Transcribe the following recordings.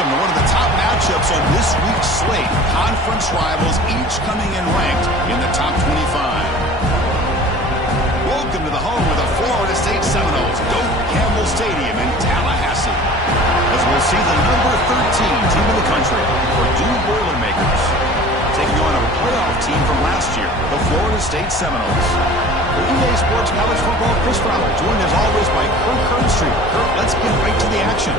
welcome to one of the top matchups on this week's slate. Conference rivals each coming in ranked in the top 25. Welcome to the home of the Florida State Seminoles, Doak Campbell Stadium in Tallahassee, as we'll see the number 13 team in the country, Purdue Boilermakers, taking on a playoff team from last year, the Florida State Seminoles. For EA Sports College Football, Chris Fowler, joined as always by Kirk Herbstreit. Kirk, let's get right to the action.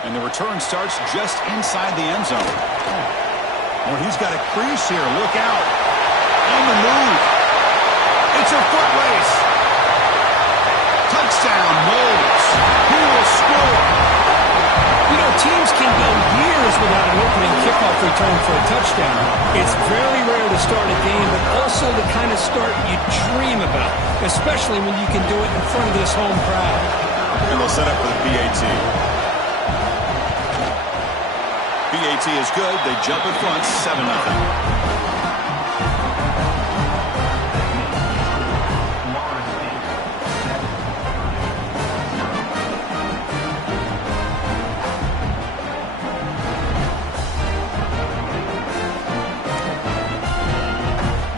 And the return starts just inside the end zone. Well, he's got a crease here. Look out. On the move. It's a foot race. Touchdown, Moles. He will score. You know, teams can go years without an opening kickoff return for a touchdown. It's very rare to start a game, but also the kind of start you dream about, especially when you can do it in front of this home crowd. And they'll set up for the PAT. PAT is good. They jump in front, 7-0.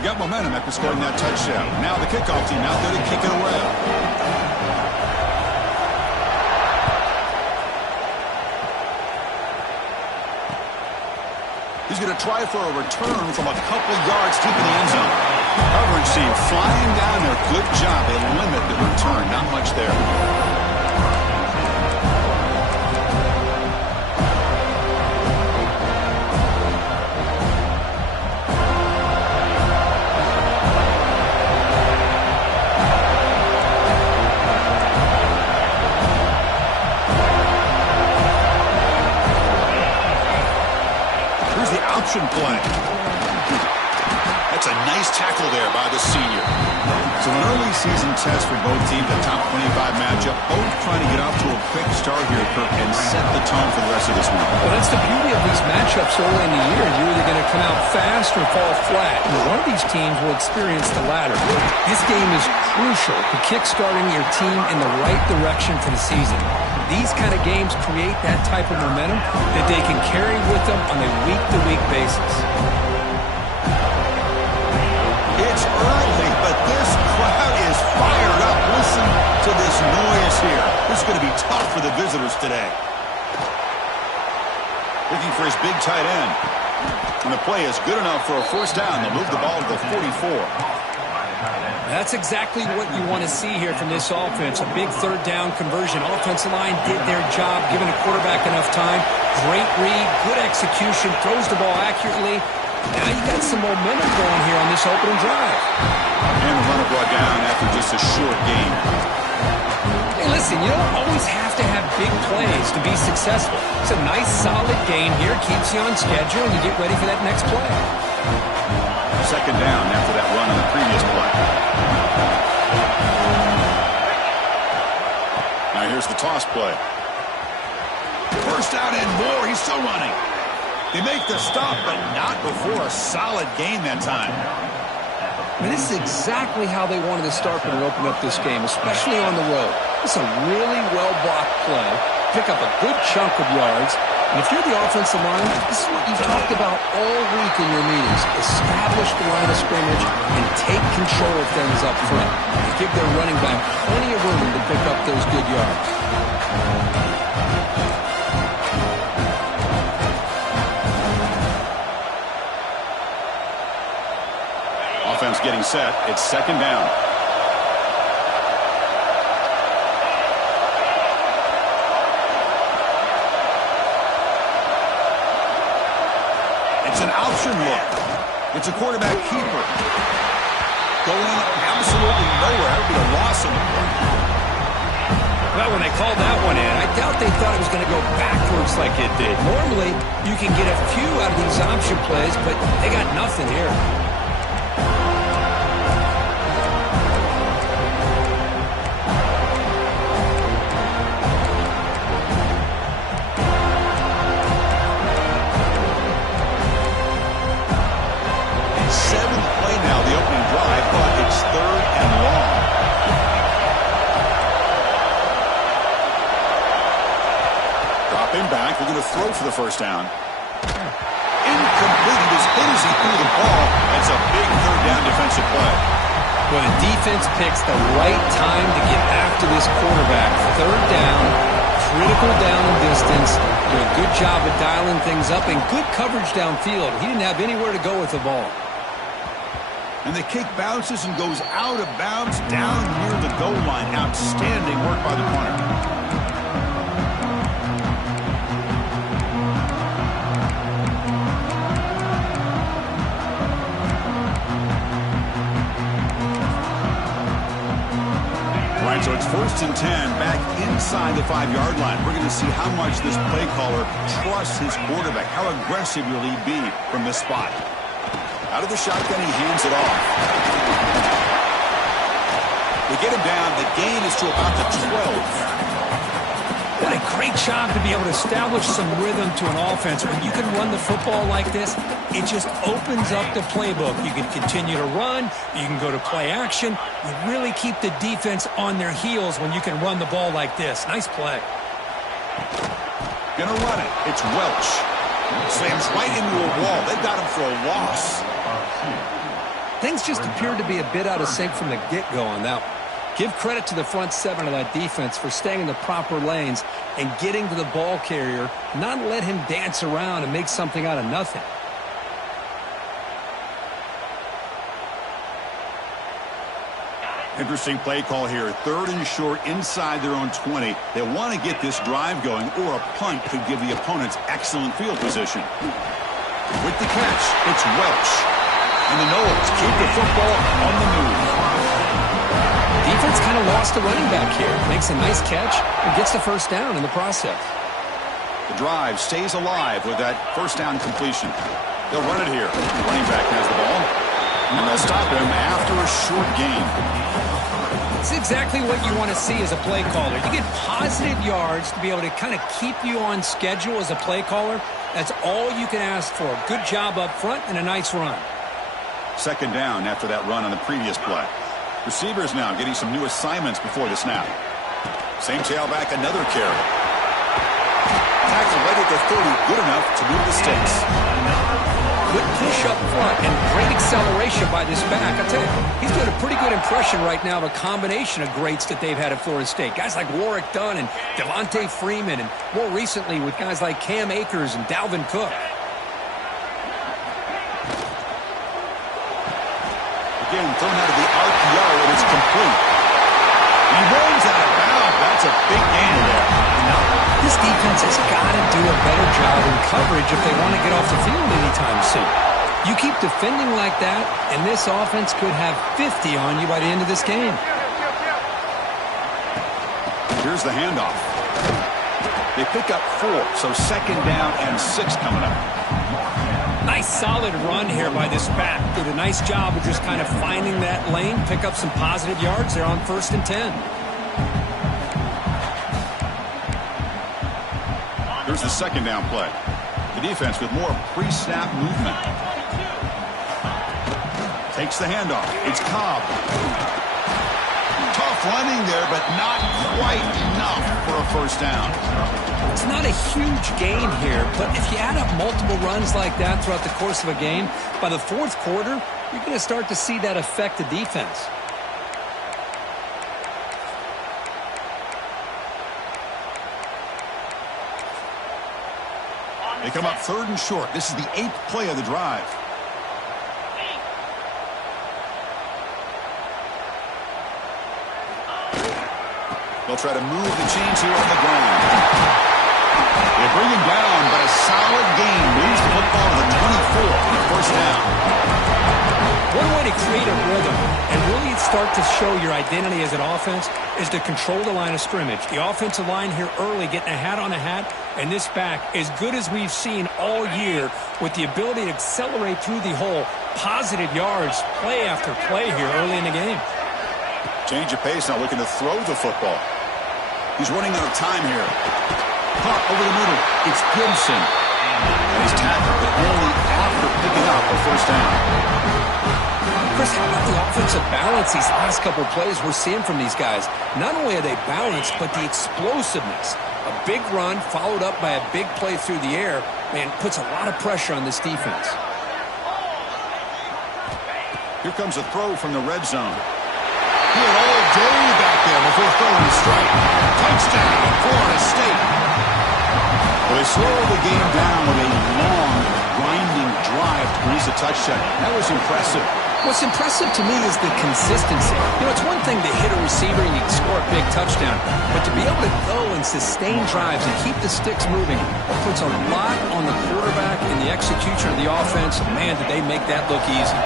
Got momentum after scoring that touchdown. Now the kickoff team out there to kick it away. He's going to try for a return from a couple yards deep in the end zone. Coverage team flying down there. Good job. They limit the return. Not much there. Option play. That's a nice tackle there by the senior. So an early season test for both teams, a top 25 matchup. Both trying to get off to a quick start here, Kirk, and set the tone for the rest of this week. Well, that's the beauty of these matchups early in the year. You're either going to come out fast or fall flat. And one of these teams will experience the latter. This game is crucial to kick-starting your team in the right direction for the season. These kind of games create that type of momentum that they can carry with them on a week-to-week basis. It's early, but this crowd is fired up. Listen to this noise here. This is going to be tough for the visitors today. Looking for his big tight end. And the play is good enough for a first down. They'll move the ball to the 44. That's exactly what you want to see here from this offense. A big third down conversion. Offensive line did their job, giving a quarterback enough time. Great read, good execution, throws the ball accurately. Now you got some momentum going here on this opening drive. And the runner brought down after just a short gain. Hey, listen, you don't always have to have big plays to be successful. It's a nice, solid gain here. Keeps you on schedule, and you get ready for that next play. Second down after that run on the previous play. Now here's the toss play. First out and more. He's still running. They make the stop, but not before a solid gain that time. I mean, this is exactly how they wanted to start when they opened up this game, especially on the road. It's a really well-blocked play. Pick up a good chunk of yards. And if you're the offensive line, this is what you've talked about all week in your meetings. Establish the line of scrimmage and take control of things up front. And give their running back plenty of room to pick up those good yards. Offense getting set. It's second down. It's an option look. It's a quarterback keeper. Going absolutely nowhere. That would be a loss in the play. Well, when they called that one in, I doubt they thought it was going to go backwards like it did. Normally, you can get a few out of these option plays, but they got nothing here. Seventh play now, the opening drive, but it's 3rd and long. Dropping back, we're going to throw for the first down. Incomplete. He was hit as he threw the ball. That's a big 3rd down defensive play. Well, the defense picks the right time to get after this quarterback. 3rd down, critical down and distance. Do a good job of dialing things up and good coverage downfield. He didn't have anywhere to go with the ball. And the kick bounces and goes out of bounds down near the goal line. Outstanding work by the punter. All right, so it's 1st and 10 back inside the 5-yard line. We're going to see how much this play caller trusts his quarterback. How aggressive will he be from this spot? Out of the shotgun, he hands it off. They get him down. The gain is to about the 12. What a great job to be able to establish some rhythm to an offense. When you can run the football like this, it just opens up the playbook. You can continue to run. You can go to play action. You really keep the defense on their heels when you can run the ball like this. Nice play. Gonna run it. It's Welch. Slams right into a wall. They've got him for a loss. Things just appeared to be a bit out of sync from the get-go on that one. Give credit to the front 7 of that defense for staying in the proper lanes and getting to the ball carrier, not let him dance around and make something out of nothing. Interesting play call here. 3rd and short inside their own 20. They want to get this drive going, or a punt could give the opponents excellent field position. With the catch, it's Welch. And the Noles keep the football on the move. Defense kind of lost a running back here. Makes a nice catch and gets the first down in the process. The drive stays alive with that first down completion. They'll run it here. The running back has the ball. And they'll stop him after a short gain. It's exactly what you want to see as a play caller. You get positive yards to be able to kind of keep you on schedule as a play caller. That's all you can ask for. Good job up front and a nice run. 2nd down after that run on the previous play. Receivers now getting some new assignments before the snap. Same tailback, another carry. Tackle right at the 30, good enough to move the sticks. Good push up front and great acceleration by this back. I tell you, he's doing a pretty good impression right now of a combination of greats that they've had at Florida State. Guys like Warwick Dunn and Devontae Freeman, and more recently with guys like Cam Akers and Dalvin Cook. Again, thrown out of the RPO, and it's complete. He rolls out of bounds. That's a big gain there. This defense has got to do a better job in coverage if they want to get off the field anytime soon. You keep defending like that, and this offense could have 50 on you by the end of this game. Here's the handoff. They pick up 4, so 2nd down and 6 coming up. Nice solid run here by this back. Did a nice job of just kind of finding that lane, pick up some positive yards there on 1st and 10. Here's the 2nd down play. The defense with more pre-snap movement. Takes the handoff. It's Cobb. Tough running there, but not quite enough for a first down. It's not a huge gain here, but if you add up multiple runs like that throughout the course of a game, by the 4th quarter, you're going to start to see that affect the defense. They come up 3rd and short. This is the 8th play of the drive. They'll try to move the chains here on the ground. They bring him down, but a solid gain moves the football to the 24 for the first down. One way to create a rhythm and really start to show your identity as an offense is to control the line of scrimmage. The offensive line here early getting a hat on a hat, and this back, as good as we've seen all year, with the ability to accelerate through the hole, positive yards, play after play here early in the game. Change of pace, now looking to throw the football. He's running out of time here. Caught over the middle. It's Gibson. And he's tackled, but only after picking up a first down. Chris, how about the offensive balance these last couple of plays we're seeing from these guys? Not only are they balanced, but the explosiveness. A big run followed up by a big play through the air, man, puts a lot of pressure on this defense. Here comes a throw from the red zone. He had all day back there before throwing a strike. Touchdown, Florida State. Well, they slowed the game down with a long, grinding drive to produce a touchdown. That was impressive. What's impressive to me is the consistency. You know, it's one thing to hit a receiver and you can score a big touchdown, but to be able to go and sustain drives and keep the sticks moving, it puts a lot on the quarterback and the execution of the offense. Man, did they make that look easy.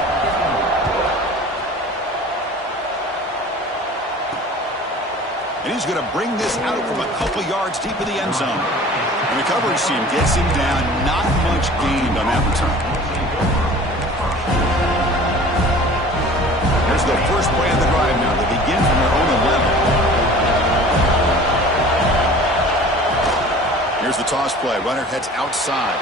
And he's going to bring this out from a couple yards deep in the end zone. And the coverage team gets him down. Not much gained on that return. There's the first play of the drive now. They begin from their own 11. Here's the toss play. Runner heads outside.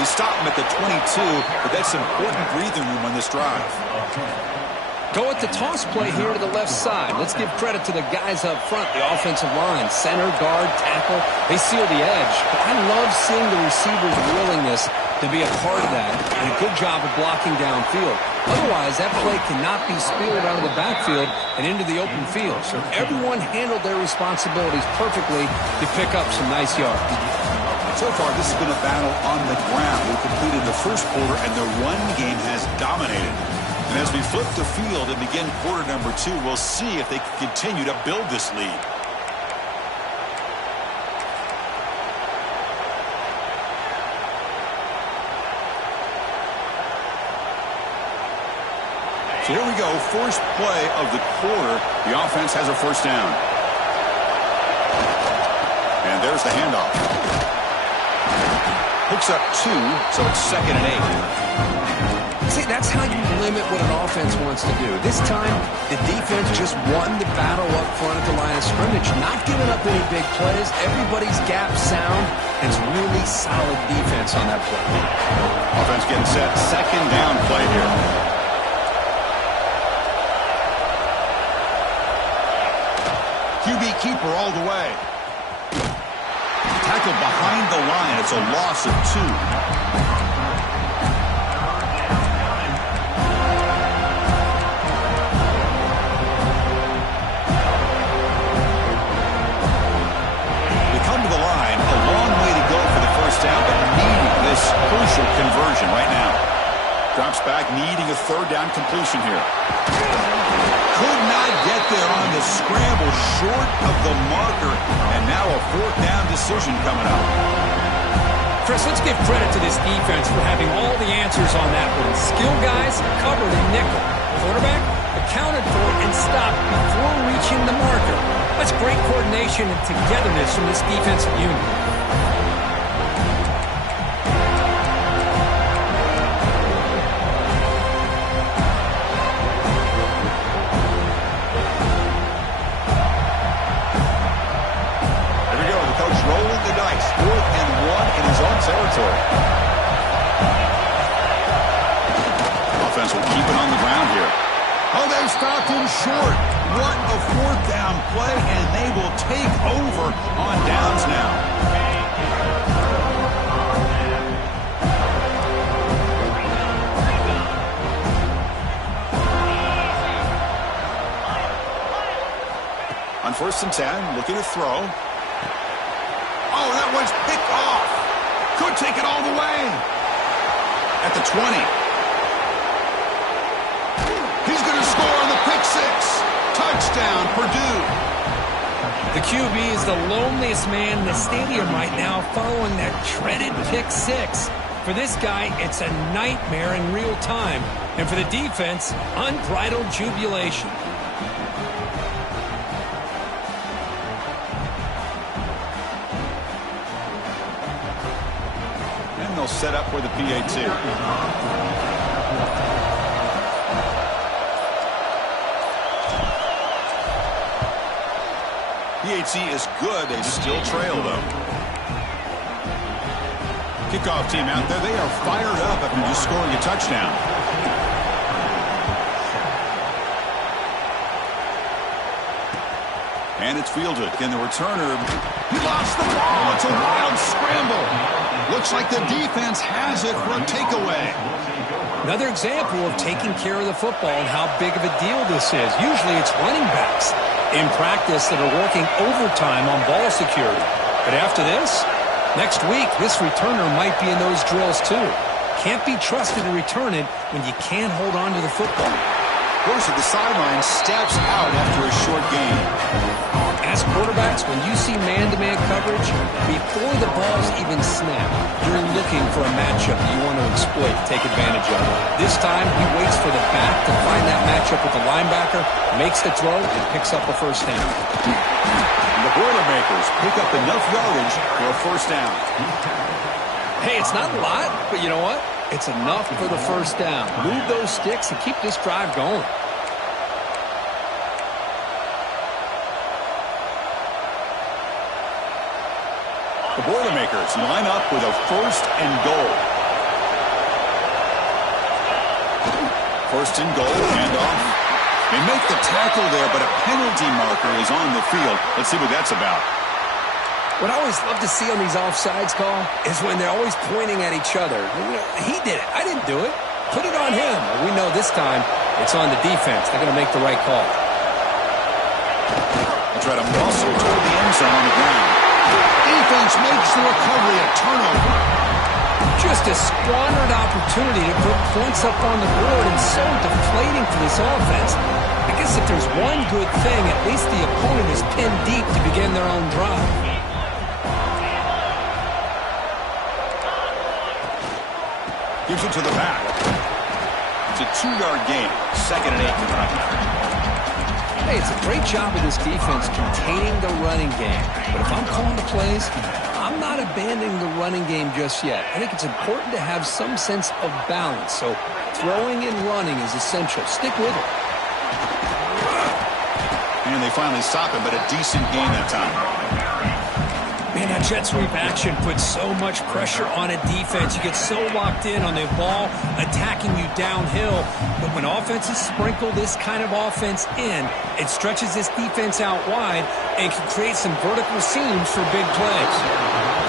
They stop him at the 22, but that's important breathing room on this drive. Go at the toss play here to the left side. Let's give credit to the guys up front, the offensive line, center, guard, tackle. They seal the edge. But I love seeing the receiver's willingness to be a part of that and a good job of blocking downfield. Otherwise, that play cannot be spilled out of the backfield and into the open field. So everyone handled their responsibilities perfectly to pick up some nice yards. So far, this has been a battle on the ground. We completed the first quarter, and the run game has dominated. And as we flip the field and begin quarter number 2, we'll see if they can continue to build this lead. So here we go, first play of the quarter. The offense has a first down. And there's the handoff. Picks up 2, so it's 2nd and 8. See, that's how you limit what an offense wants to do. This time, the defense just won the battle up front at the line of scrimmage, not giving up any big plays. Everybody's gap sound, and it's really solid defense on that play. Offense getting set, 2nd down play here. QB keeper all the way. Tackled behind the line. It's a loss of 2. Crucial conversion right now. Drops back, needing a 3rd down completion here. Could not get there on the scramble, short of the marker, and now a 4th down decision coming up. Chris, let's give credit to this defense for having all the answers on that one. Skill guys covered in nickel. Quarterback accounted for and stopped before reaching the marker. That's great coordination and togetherness from this defensive unit. Territory. Offense will keep it on the ground here. Oh, they stopped him short. What a 4th down play, and they will take over on downs now. On 1st and 10, looking to throw. Oh, that one's picked off. Could take it all the way. At the 20. He's going to score on the pick 6. Touchdown, Purdue. The QB is the loneliest man in the stadium right now following that dreaded pick 6. For this guy, it's a nightmare in real time. And for the defense, unbridled jubilation. And they'll set up for the PAT. PAT is good. They still trail, though. Kickoff team out there. They are fired up after just scoring a touchdown. And it's fielded. And the returner, he lost the ball. It's a wild scramble. Looks like the defense has it for a takeaway. Another example of taking care of the football and how big of a deal this is. Usually it's running backs in practice that are working overtime on ball security. But after this, next week, this returner might be in those drills too. Can't be trusted to return it when you can't hold on to the football. Goes to the sideline, steps out after a short gain. As quarterbacks, when you see man-to-man coverage, before the ball's even snapped, you're looking for a matchup you want to exploit, take advantage of. This time, he waits for the back to find that matchup with the linebacker, makes the throw, and picks up a first down. The Boilermakers pick up enough yardage for a first down. Hey, it's not a lot, but you know what? It's enough for the first down. Move those sticks and keep this drive going. The Boilermakers line up with a first and goal. First and goal, handoff. They make the tackle there, but a penalty marker is on the field. Let's see what that's about. What I always love to see on these offsides call is when they're always pointing at each other. You know, he did it. I didn't do it. Put it on him. We know this time it's on the defense. They're going to make the right call. They try to muscle toward the end zone on the ground. Defense makes the recovery a turnover. Just a squandered opportunity to put points up on the board, and so deflating for this offense. I guess if there's one good thing, at least the opponent is pinned deep to begin their own drive. Gives it to the back. It's a 2-yard gain. 2nd and 8 coming up. Hey, it's a great job of this defense containing the running game. But if I'm calling the plays, I'm not abandoning the running game just yet. I think it's important to have some sense of balance. So throwing and running is essential. Stick with it. And they finally stop him, but a decent gain that time. Man, that jet sweep action puts so much pressure on a defense. You get so locked in on the ball attacking you downhill. But when offenses sprinkle this kind of offense in, it stretches this defense out wide and can create some vertical seams for big plays.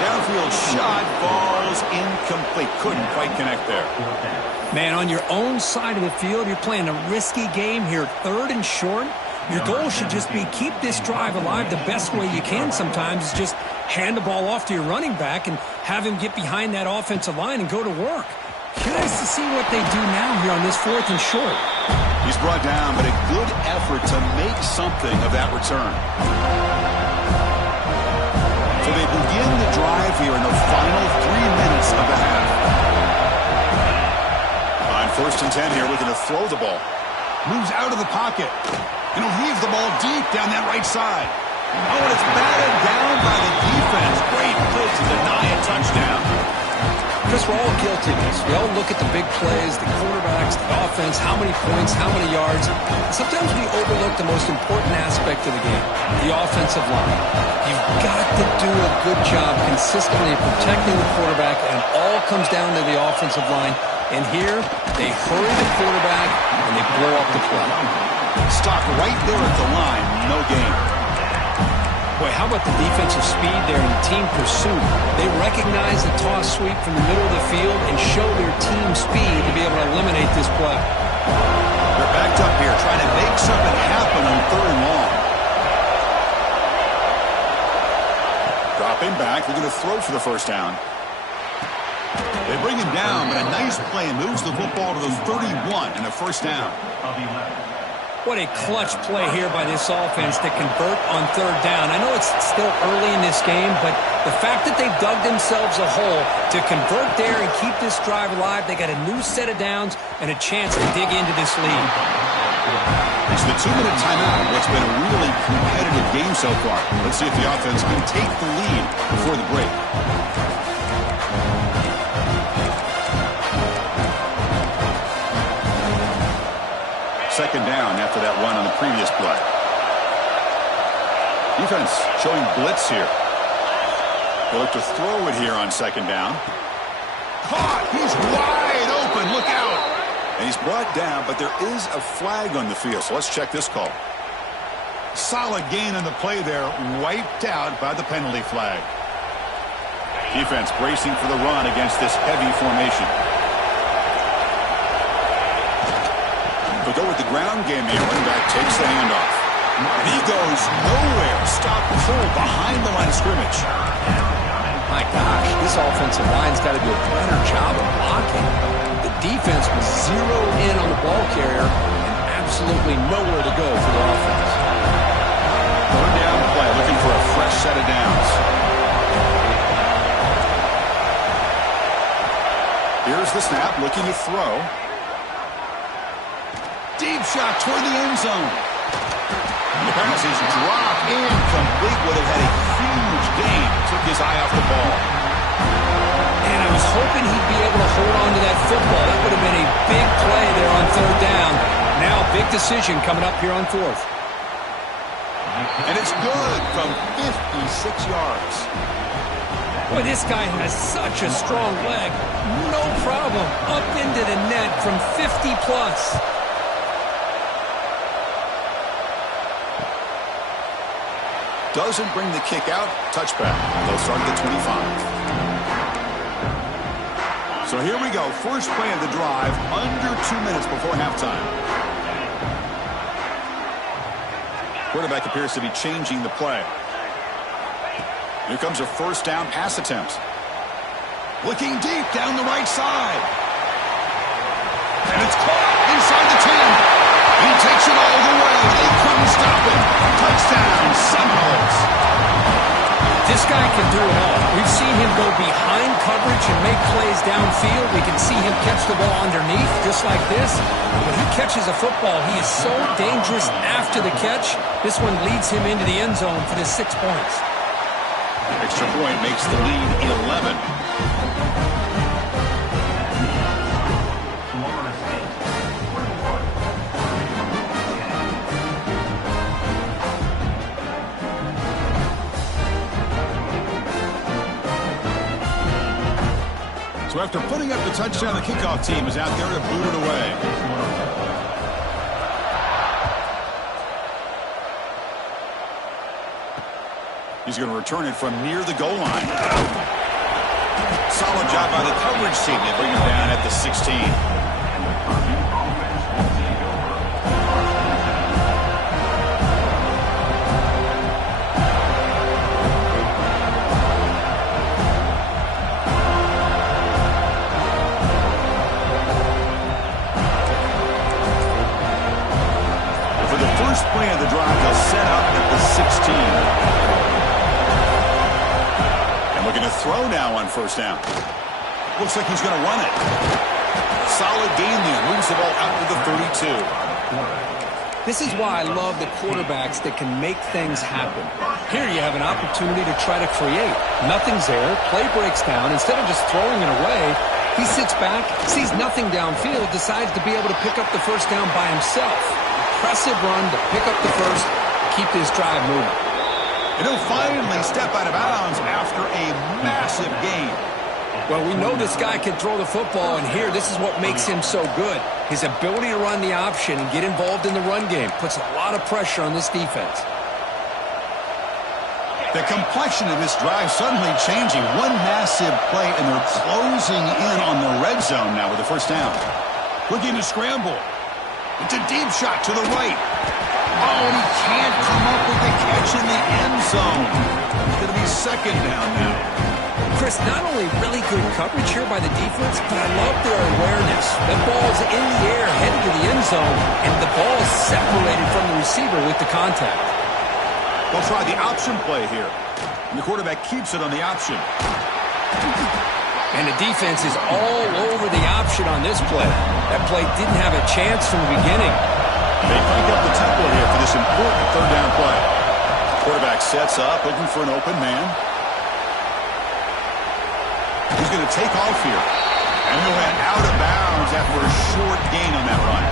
Downfield shot falls incomplete. Couldn't quite connect there. Man, on your own side of the field, you're playing a risky game here, 3rd and short. Your goal should just be keep this drive alive the best way you can sometimes. Is just hand the ball off to your running back and have him get behind that offensive line and go to work. Curious to see what they do now here on this 4th and short. He's brought down, but a good effort to make something of that return. So they begin the drive here in the final 3 minutes of the half. On 1st and 10 here, looking to throw the ball. Moves out of the pocket. And he'll heave the ball deep down that right side. Oh, and it's batted down by the defense. Great play to deny a touchdown. Chris, we're all guilty of this. We all look at the big plays, the quarterbacks, the offense, how many points, how many yards. And sometimes we overlook the most important aspect of the game, the offensive line. You've got to do a good job consistently protecting the quarterback, and it all comes down to the offensive line. And here, they hurry the quarterback, and they blow up the play. Stop right there at the line. No gain. Boy, how about the defensive speed there and team pursuit? They recognize the toss sweep from the middle of the field and show their team speed to be able to eliminate this play. They're backed up here trying to make something happen on 3rd and long. Dropping back. They're going to throw for the first down. They bring him down, but a nice play moves the football to the 31 and a first down. What a clutch play here by this offense to convert on third down. I know it's still early in this game, but the fact that they've dug themselves a hole to convert there and keep this drive alive, they got a new set of downs and a chance to dig into this lead. It's the 2-minute timeout. What's been a really competitive game so far. Let's see if the offense can take the lead before the break. Second down after that run on the previous play. Defense showing blitz here. They'll look to throw it here on second down. Caught! He's wide open! Look out! And he's brought down, but there is a flag on the field, so let's check this call. Solid gain on the play there, wiped out by the penalty flag. Defense bracing for the run against this heavy formation. They'll go with the ground game here. Running back takes the handoff. And he goes nowhere. Stop cold behind the line of scrimmage. My gosh, this offensive line's got to do a better job of blocking. The defense was zeroed in on the ball carrier and absolutely nowhere to go for the offense. Third down play, looking for a fresh set of downs. Here's the snap, looking to throw. Deep shot toward the end zone. The pass is dropped incomplete. Would have had a huge gain. Took his eye off the ball. And I was hoping he'd be able to hold on to that football. That would have been a big play there on third down. Now big decision coming up here on fourth. And it's good from 56 yards. Boy, this guy has such a strong leg. No problem. Up into the net from 50 plus. Doesn't bring the kick out. Touchback. They'll start at the 25. So here we go. First play of the drive. Under 2 minutes before halftime. Quarterback appears to be changing the play. Here comes a first down pass attempt. Looking deep down the right side. And it's caught inside the 10. He takes it all the way. They couldn't stop him. Touchdown, Seminoles. This guy can do it all. We've seen him go behind coverage and make plays downfield. We can see him catch the ball underneath, just like this. When he catches a football, he is so dangerous after the catch. This one leads him into the end zone for the 6 points. Extra point makes the lead 11. So after putting up the touchdown, the kickoff team is out there to boot it away. He's going to return it from near the goal line. Solid job by the coverage team. They bring him down at the 16. First play of the drive, they'll set up at the 16. And looking to throw now on first down. Looks like he's going to run it. Solid gain there. Moves the ball out to the 32. This is why I love the quarterbacks that can make things happen. Here you have an opportunity to try to create. Nothing's there. Play breaks down. Instead of just throwing it away, he sits back, sees nothing downfield, decides to be able to pick up the first down by himself. Impressive run to pick up the first, keep this drive moving. And he'll finally step out of bounds after a massive gain. Well, we know this guy can throw the football, and here, this is what makes him so good. His ability to run the option and get involved in the run game puts a lot of pressure on this defense. The complexion of this drive suddenly changing. One massive play, and they're closing in on the red zone now with the first down. Looking to scramble. It's a deep shot to the right. Oh, and he can't come up with the catch in the end zone. It's going to be second down now. Chris, not only really good coverage here by the defense, but I love their awareness. The ball's in the air, headed to the end zone, and the ball is separated from the receiver with the contact. They'll try the option play here. And the quarterback keeps it on the option. And the defense is all over the option on this play. That play didn't have a chance from the beginning. They crank up the tempo here for this important third down play. Quarterback sets up, looking for an open man. He's going to take off here. And he'll head out of bounds after a short gain on that run.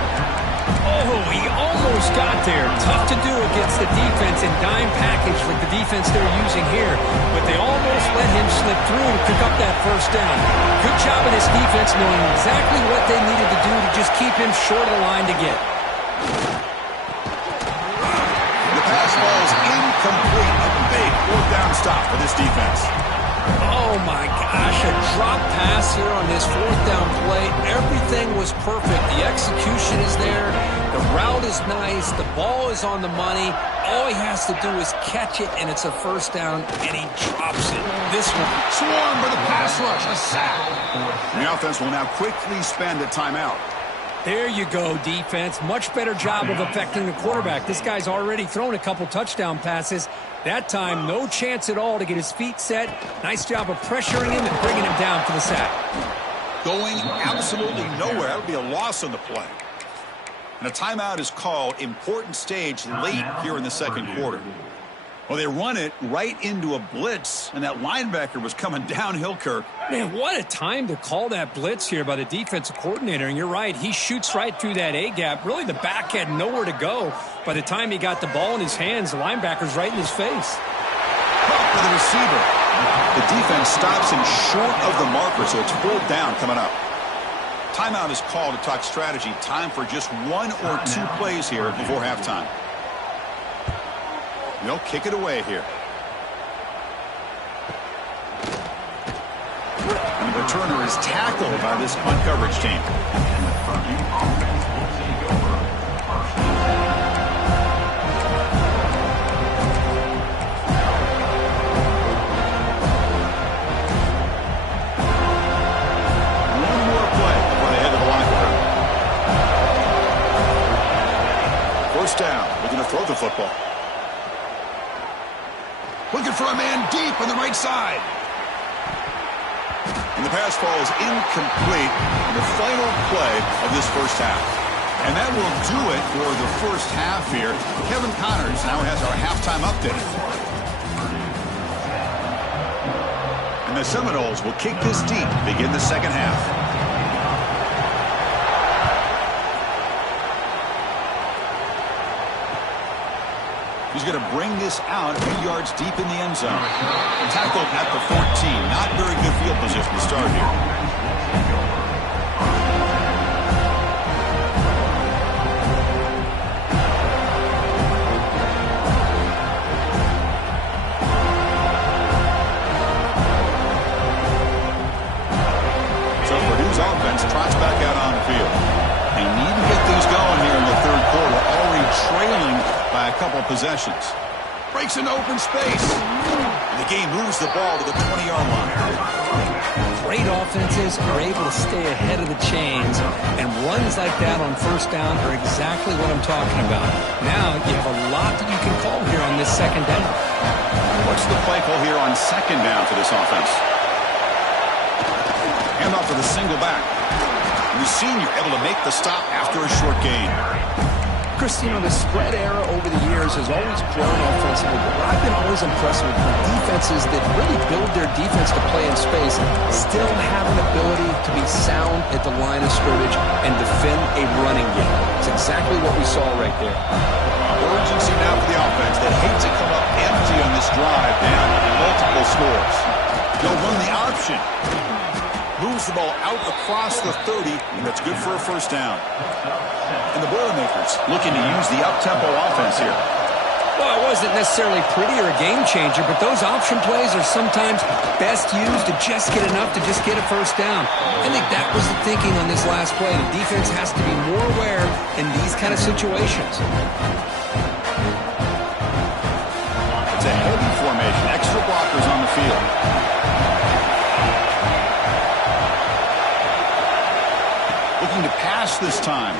Oh, he almost got there. Tough to do against the defense in dime package like the defense they're using here. But they almost let him slip through to pick up that first down. Good job of this defense knowing exactly what they needed to do to just keep him short of the line to get. The pass ball is incomplete. A big fourth down stop for this defense. Oh, my gosh, a drop pass here on this fourth down play. Everything was perfect. The execution is there. The route is nice. The ball is on the money. All he has to do is catch it, and it's a first down, and he drops it. This one. Swarm for the pass rush. A sack. The offense will now quickly spend a timeout. There you go, defense. Much better job of affecting the quarterback. This guy's already thrown a couple touchdown passes. That time, no chance at all to get his feet set. Nice job of pressuring him and bringing him down for the sack. Going absolutely nowhere. That would be a loss on the play. And a timeout is called. Important stage late here in the second quarter. Well, they run it right into a blitz, and that linebacker was coming downhill, Kirk. Man, what a time to call that blitz here by the defensive coordinator. And you're right, he shoots right through that A-gap. Really, the back had nowhere to go. By the time he got the ball in his hands, the linebacker's right in his face. For the receiver. The defense stops him short of the marker, so it's fourth down coming up. Timeout is called to talk strategy. Time for just one or two plays here before halftime. They'll kick it away here. And the returner is tackled by this punt coverage team. One more play before they head to the locker room. First down. They're going to throw the football. Looking for a man deep on the right side. And the pass ball is incomplete on the final play of this first half. And that will do it for the first half here. Kevin Connors now has our halftime update. And the Seminoles will kick this deep to begin the second half. He's going to bring this out a few yards deep in the end zone. Tackled at the 14. Not very good field position to start here. So Purdue's offense trots back out on the field. They need to get things going here in the third quarter. Already trailing by a couple possessions. Breaks into open space. The game moves the ball to the 20-yard line. Great offenses are able to stay ahead of the chains, and runs like that on first down are exactly what I'm talking about. Now you have a lot that you can call here on this second down. What's the play call here on second down for this offense? Hand off to the single back. And the senior able to make the stop after a short gain. Chris, you know, the spread era over the years has always grown offensively, but what I've been always impressed with defenses that really build their defense to play in space still have an ability to be sound at the line of scrimmage and defend a running game. It's exactly what we saw right there. Urgency now for the offense that hates to come up empty on this drive, down multiple scores. They'll run the option. Moves the ball out across the 30, and that's good for a first down. And the Boilermakers looking to use the up-tempo offense here. Well, it wasn't necessarily pretty or a game changer, but those option plays are sometimes best used to just get enough to just get a first down. I think that was the thinking on this last play. The defense has to be more aware in these kind of situations. It's a heavy formation. Extra blockers on the field. pass this time.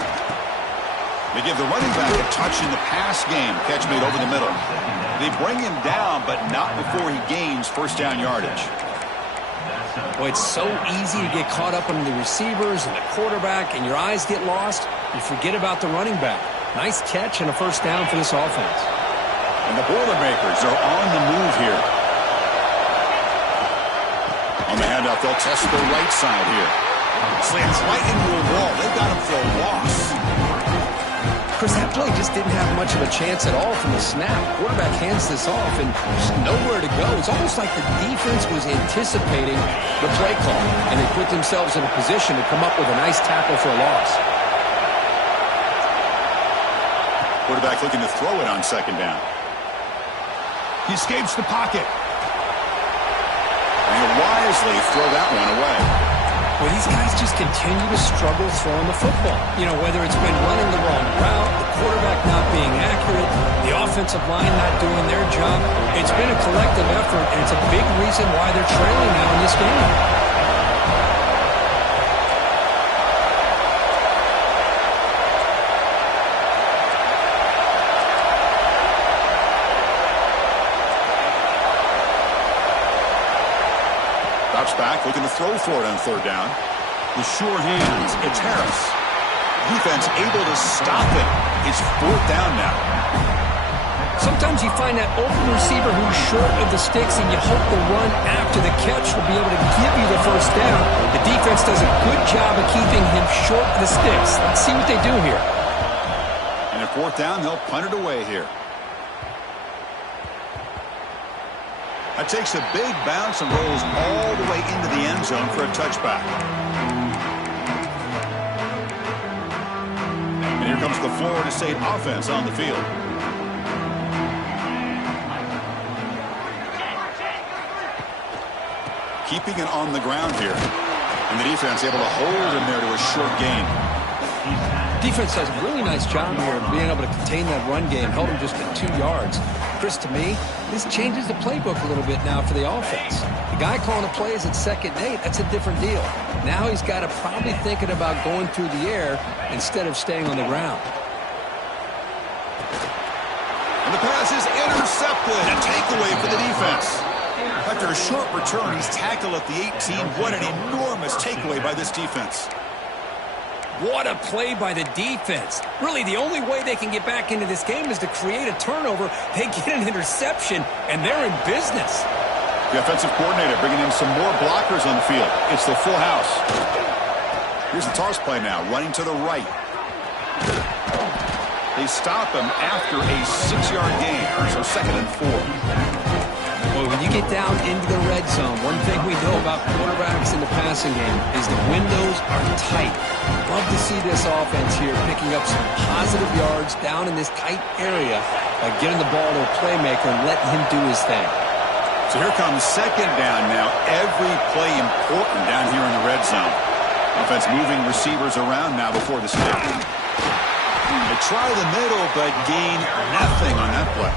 They give the running back a touch in the pass game. Catch made over the middle. They bring him down, but not before he gains first down yardage. Boy, it's so easy to get caught up in the receivers and the quarterback, and your eyes get lost. You forget about the running back. Nice catch and a first down for this offense. And the Boilermakers are on the move here. On the handoff, they'll test the right side here. Slants right into a wall. They've got him for a loss. Chris, that play just didn't have much of a chance at all from the snap. Quarterback hands this off and there's nowhere to go. It's almost like the defense was anticipating the play call, and they put themselves in a position to come up with a nice tackle for a loss. Quarterback looking to throw it on second down. He escapes the pocket. And he'll wisely throw that one away. Well, these guys just continue to struggle throwing the football. You know, whether it's been running the wrong route, the quarterback not being accurate, the offensive line not doing their job. It's been a collective effort, and it's a big reason why they're trailing now in this game. Back, looking to throw for it on third down. With sure hands, it's Harris. Defense able to stop it. It's fourth down now. Sometimes you find that open receiver who's short of the sticks, and you hope the run after the catch will be able to give you the first down. The defense does a good job of keeping him short of the sticks. Let's see what they do here. And at fourth down, they'll punt it away here. That takes a big bounce and rolls all the way into the end zone for a touchback. And here comes the Florida State offense on the field. Keeping it on the ground here. And the defense able to hold him there to a short gain. Defense does a really nice job here of being able to contain that run game, held him just at 2 yards. Chris, to me, this changes the playbook a little bit now for the offense. The guy calling the plays at 2nd and 8, that's a different deal. Now he's got to probably thinking about going through the air instead of staying on the ground. And the pass is intercepted. A takeaway for the defense. After a short return, he's tackled at the 18. What an enormous takeaway by this defense. What a play by the defense. Really, the only way they can get back into this game is to create a turnover. They get an interception, and they're in business. The offensive coordinator bringing in some more blockers on the field. It's the full house. Here's the toss play now, running to the right. They stop him after a 6-yard gain, so 2nd and 4. Well, when you get down into the red zone, one thing we know about quarterbacks in the passing game is the windows are tight. Love to see this offense here picking up some positive yards down in this tight area by getting the ball to a playmaker and letting him do his thing. So here comes second down now. Every play important down here in the red zone. Offense moving receivers around now before the snap. They try the middle, but gain nothing on that play.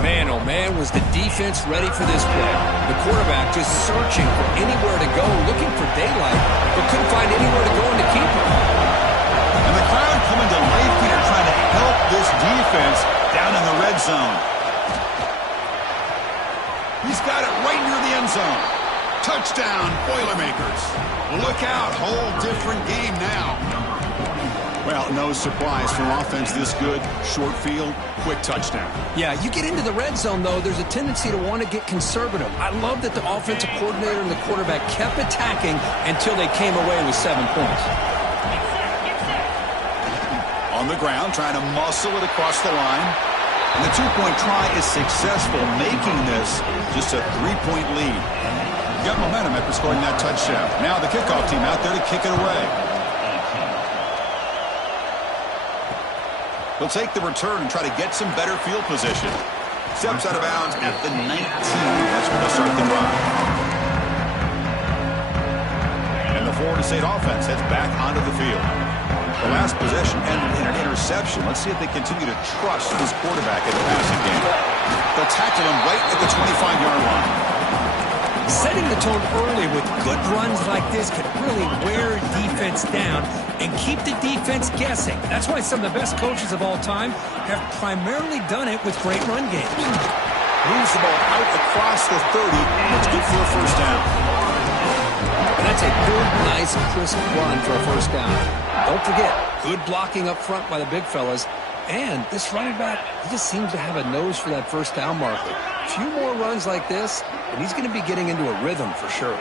Man, oh man, was the defense ready for this play. The quarterback just searching for anywhere to go, looking for daylight, but couldn't find anywhere to go in to keep him. And the crowd coming to life here, trying to help this defense down in the red zone. He's got it right near the end zone. Touchdown, Boilermakers. Look out, whole different game now. Well, no surprise from offense this good. Short field, quick touchdown. Yeah, you get into the red zone, though, there's a tendency to want to get conservative. I love that the offensive coordinator and the quarterback kept attacking until they came away with 7 points. On the ground, trying to muscle it across the line. And the 2-point try is successful, making this just a 3-point lead. Got momentum after scoring that touchdown. Now the kickoff team out there to kick it away. They'll take the return and try to get some better field position. Steps out of bounds at the 19. That's where they'll start the drive. And the Florida State offense heads back onto the field. The last possession ended in an interception. Let's see if they continue to trust this quarterback in the passing game. They'll tackle him right at the 25-yard line. Setting the tone early with good runs like this can really wear defense down and keep the defense guessing. That's why some of the best coaches of all time have primarily done it with great run games. Moves the ball out across the 30. It's good for a first down. And that's a good, nice, crisp run for a first down. Don't forget, good blocking up front by the big fellas. And this running back, he just seems to have a nose for that first down marker. A few more runs like this, and he's going to be getting into a rhythm for sure.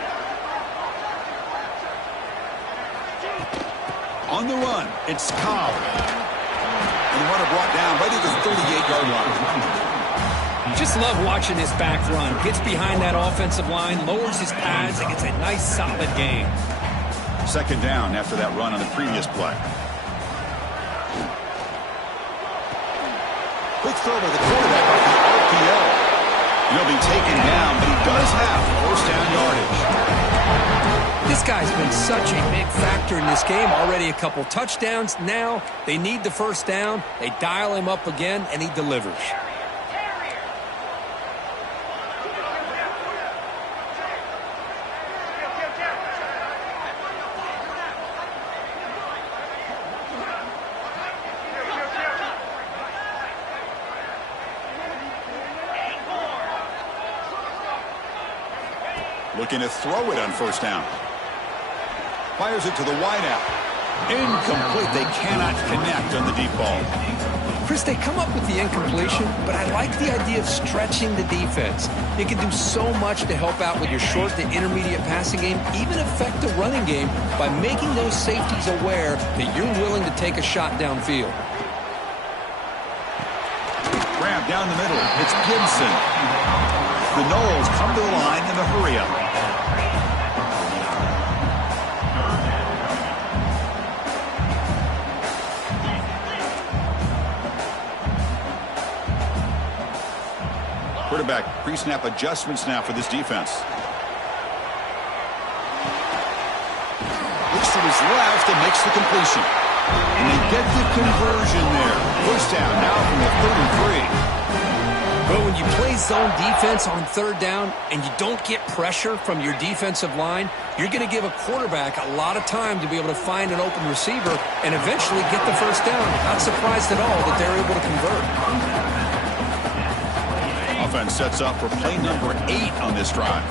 On the run, it's Cobb. And the runner brought down right at the 38-yard line. Just love watching this back run. Gets behind that offensive line, lowers his pads, and gets a nice, solid gain. Second down after that run on the previous play. Quick throw by the quarterback off the RPO. He'll be taken down, but he does have first down yardage. This guy's been such a big factor in this game. Already a couple touchdowns. Now they need the first down. They dial him up again, and he delivers. Looking to throw it on first down. Fires it to the wideout. Incomplete. They cannot connect on the deep ball. Chris, they come up with the incompletion, but I like the idea of stretching the defense. It can do so much to help out with your short to intermediate passing game, even affect the running game by making those safeties aware that you're willing to take a shot downfield. Grab down the middle. It's Gibson. The Knowles come to the line in the hurry-up. Quarterback pre-snap adjustments now for this defense. Looks to his left and makes the completion. And they get the conversion there. First down now from the 33. But when you play zone defense on third down and you don't get pressure from your defensive line, you're going to give a quarterback a lot of time to be able to find an open receiver and eventually get the first down. Not surprised at all that they're able to convert. Offense sets up for play number 8 on this drive.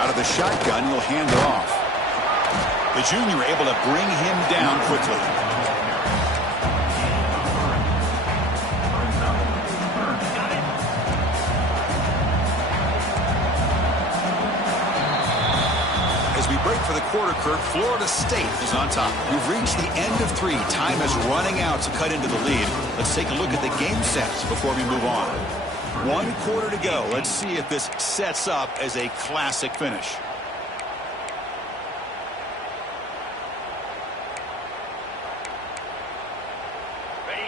Out of the shotgun, he'll hand it off. The junior able to bring him down quickly. As we break for the quarter, Kurt, Florida State is on top. We've reached the end of 3. Time is running out to cut into the lead. Let's take a look at the game sets before we move on. 1 quarter to go. Let's see if this sets up as a classic finish.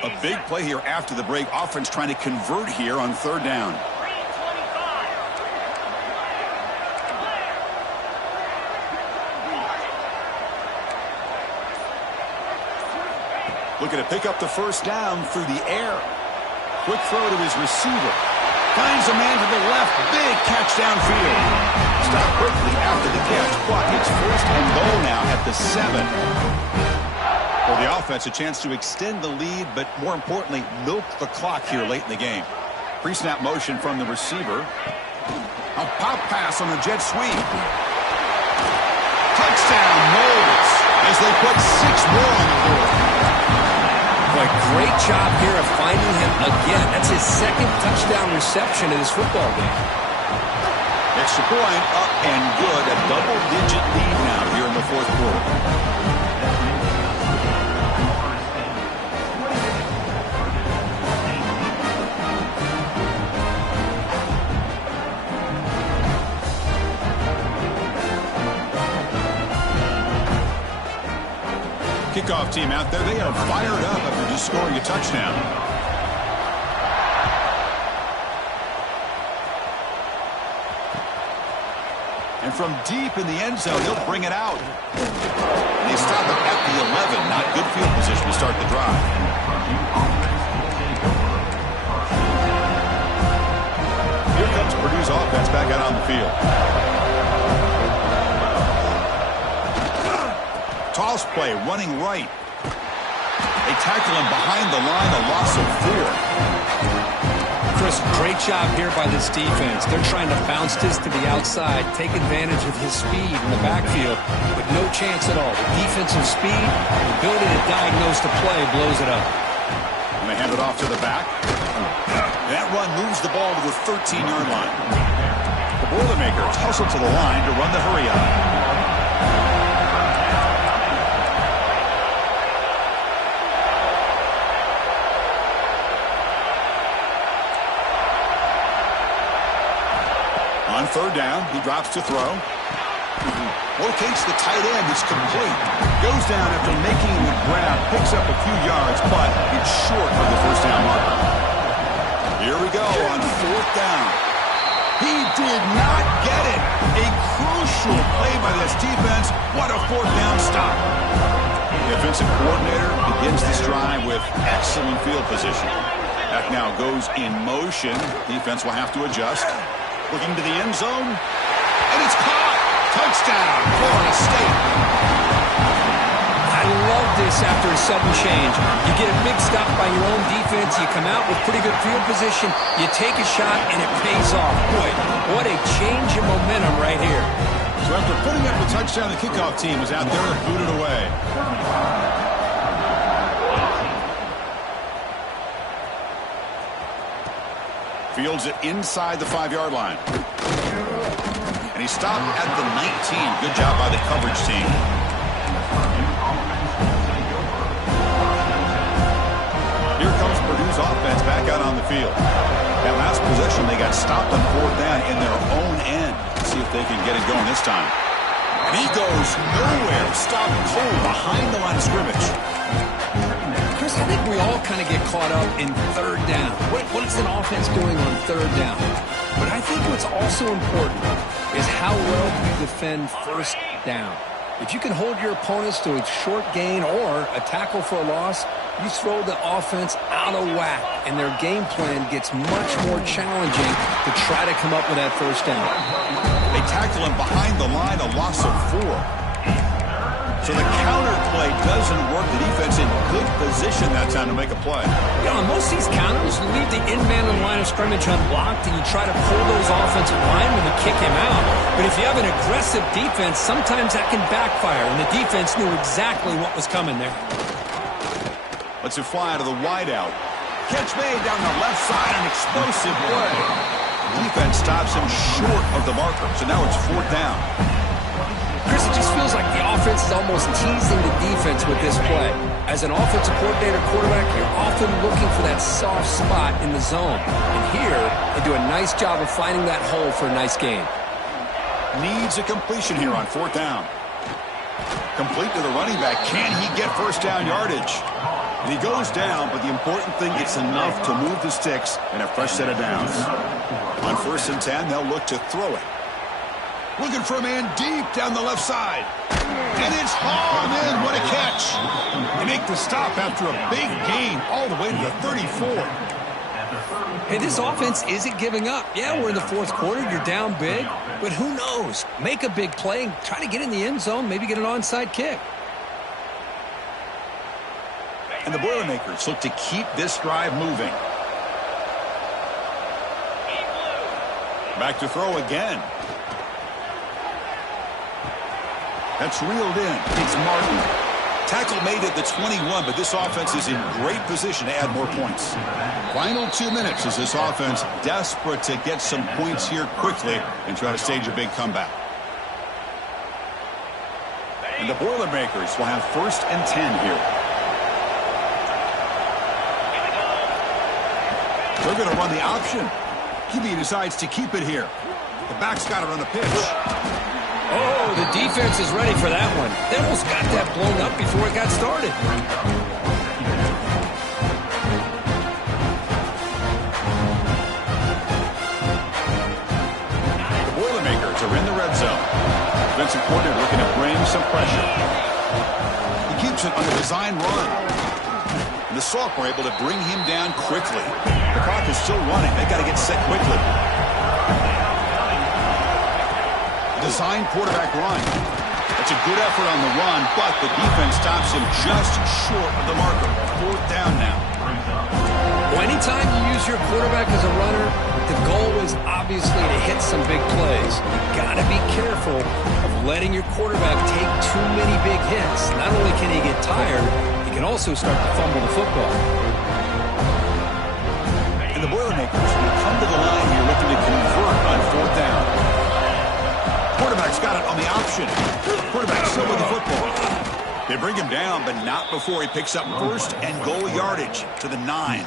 A big play here after the break. Offense trying to convert here on third down. Looking to pick up the first down through the air. Quick throw to his receiver. Finds a man to the left. Big catch downfield. Stop quickly after the catch. Clock hits first and goal now at the 7. For the offense, a chance to extend the lead, but more importantly, milk the clock here late in the game. Pre-snap motion from the receiver. A pop pass on the jet sweep. Touchdown, Knowles, as they put 6 more on the board. Boy, great job here of finding him again. That's his 2nd touchdown reception in this football game. Extra point up and good. A double-digit lead now here in the 4th quarter. Kickoff team out there, they are fired up after just scoring a touchdown. And from deep in the end zone, he'll bring it out. And they stop it at the 11. Not good field position to start the drive. Here comes Purdue's offense back out on the field. Toss play, running right. They tackle him behind the line, a loss of 4. Chris, great job here by this defense. They're trying to bounce this to the outside, take advantage of his speed in the backfield, but no chance at all. The defensive speed, the ability to diagnose the play blows it up. And they hand it off to the back. That run moves the ball to the 13-yard line. The Boilermakers hustle to the line to run the hurry up. On third down, he drops to throw. Locates the tight end. It's complete. Goes down after making the grab. Picks up a few yards, but it's short of the first down marker. Here we go on fourth down. He did not get it. A crucial play by this defense. What a fourth down stop. The offensive coordinator begins this drive with excellent field position. That now goes in motion. Defense will have to adjust. Looking to the end zone, and it's caught. Touchdown, Florida State. I love this after a sudden change. You get a big stop by your own defense, you come out with pretty good field position, you take a shot, and it pays off. Boy, what a change in momentum right here. So after putting up the touchdown, the kickoff team was out there and booted away. Fields it inside the 5-yard line. And he stopped at the 19. Good job by the coverage team. Here comes Purdue's offense back out on the field. That last possession, they got stopped on fourth down in their own end. Let's see if they can get it going this time. And he goes nowhere. Stopped cold behind the line of scrimmage. Chris, I think we all kind of get caught up in third down. What is an offense doing on third down? But I think what's also important is how well you defend first down. If you can hold your opponents to a short gain or a tackle for a loss, you throw the offense out of whack, and their game plan gets much more challenging to try to come up with that first down. They tackle him behind the line, a loss of 4. So the counter play doesn't work. The defense in good position that time to make a play. You know, on most of these counters, you leave the in-man in the line of scrimmage unblocked, and you try to pull those offensive linemen and kick him out. But if you have an aggressive defense, sometimes that can backfire, and the defense knew exactly what was coming there. Lets it fly to the wideout. Catch made down the left side, an explosive play. Defense stops him short of the marker, so now it's fourth down. Chris, it just feels like the offense is almost teasing the defense with this play. As an offensive coordinator quarterback, you're often looking for that soft spot in the zone. And here, they do a nice job of finding that hole for a nice gain. Needs a completion here on fourth down. Complete to the running back. Can he get first down yardage? And he goes down, but the important thing, it's enough to move the sticks and a fresh set of downs. On 1st and 10, they'll look to throw it. Looking for a man deep down the left side. And it's hauled in. What a catch. They make the stop after a big gain all the way to the 34. Hey, this offense isn't giving up. Yeah, we're in the fourth quarter. You're down big. But who knows? Make a big play and try to get in the end zone, maybe get an onside kick. And the Boilermakers look to keep this drive moving. Back to throw again. That's reeled in. It's Martin. Tackle made at the 21, but this offense is in great position to add more points. Final 2 minutes as this offense desperate to get some points here quickly and try to stage a big comeback. And the Boilermakers will have 1st and 10 here. They're going to run the option. QB decides to keep it here. The back's got it on the pitch. Oh, the defense is ready for that one. They almost got that blown up before it got started. The Boilermakers are in the red zone. Defensive coordinator looking to bring some pressure. He keeps it on the design run. And the Salk were able to bring him down quickly. The clock is still running. They've got to get set quickly. Design quarterback run. It's a good effort on the run, but the defense stops him just short of the marker. 4th down now. Well, anytime you use your quarterback as a runner, the goal is obviously to hit some big plays. Got to be careful of letting your quarterback take too many big hits. Not only can he get tired, he can also start to fumble the football. And the Boilermakers will come to the line here looking to convert on 4th down. Quarterback's got it on the option. Quarterback's still with the football. They bring him down, but not before he picks up 1st and goal yardage to the 9.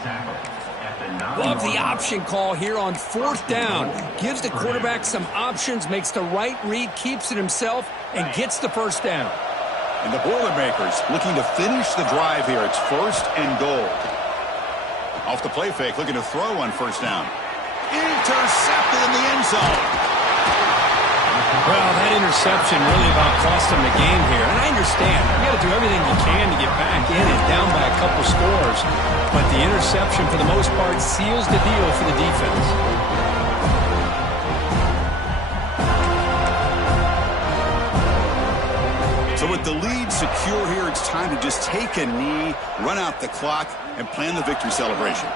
Love the option call here on 4th down. Gives the quarterback some options, makes the right read, keeps it himself, and gets the 1st down. And the Boilermakers looking to finish the drive here. It's 1st and goal. Off the play fake, looking to throw on 1st down. Intercepted in the end zone. Well, that interception really about cost him the game here. And I understand. You got to do everything you can to get back in and down by a couple scores. But the interception, for the most part, seals the deal for the defense. So with the lead secure here, it's time to just take a knee, run out the clock, and plan the victory celebration.